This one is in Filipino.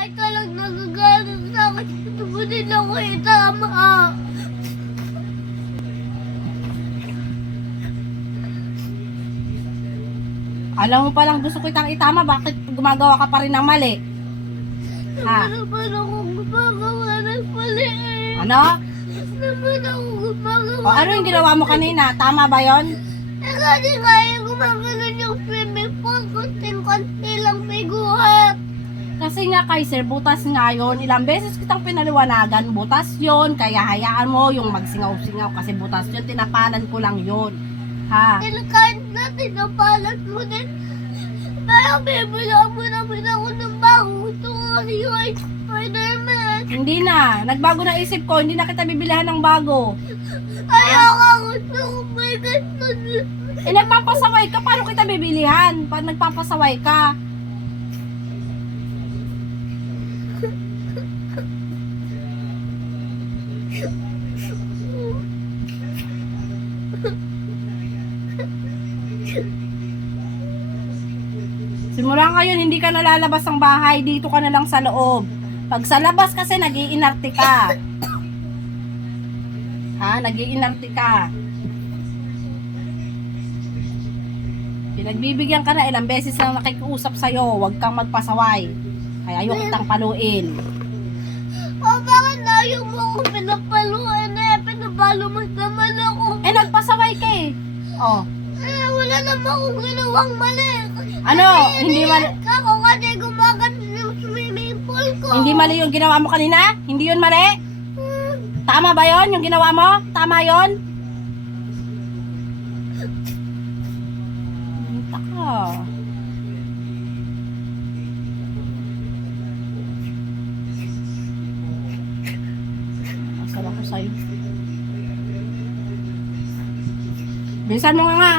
Ay talagang nagagalit sa akin. Ito po din ako tama. Alam mo palang gusto kitang itama, bakit gumagawa ka pa rin ng mali? Ha? Naman ako gumagawa ng mali eh. Ano? Naman ako gumagawa. O ano yung ginawa mo kanina? Tama ba yon? Eh kasi kaya gumagalan yung swimming pool. Kunting-kunti lang may guhat. Kasi nga Kaiser, butas nga yun. Ilang beses kitang pinaliwanagan, butas yon. Kaya hayaan mo yung magsingaw-singaw kasi butas yun. Tinapalan ko lang yun. Ha? Kahit natin napalat mo din. Pero bibilang mo naman ako ng bago. Gusto ko kasi yung Spider-Man. Hindi na. Nagbago na isip ko. Hindi na kita bibilihan ng bago. Ayoko, gusto ko may gusto. Eh, nagpapasaway ka. Paano kita bibilihan? Paano nagpapasaway ka? Simula ngayon, hindi ka nalalabas ng bahay. Dito ka na lang sa loob. Pag sa labas kasi, nag-iinarte ka. Ha? Nag-iinarte ka. Pinagbibigyan ka na, ilang beses na nakikiusap sa'yo. Huwag kang magpasaway. Kaya ayaw kitang paluin. O bakit ayaw mo ako pinapaluan eh? Pinapalo mo naman ako. Eh, nagpasaway ka eh. Oh. Eh, wala naman akong ginawang mali. Ano? Hindi mali. Ako kasi gumagat ng swimming pool ko. Hindi mali yung ginawa mo kanina? Hindi yun mali? Tama ba yon yung ginawa mo? Tama yon? Minta ka. Asal ako sa'yo. Bilisan mo nga nga.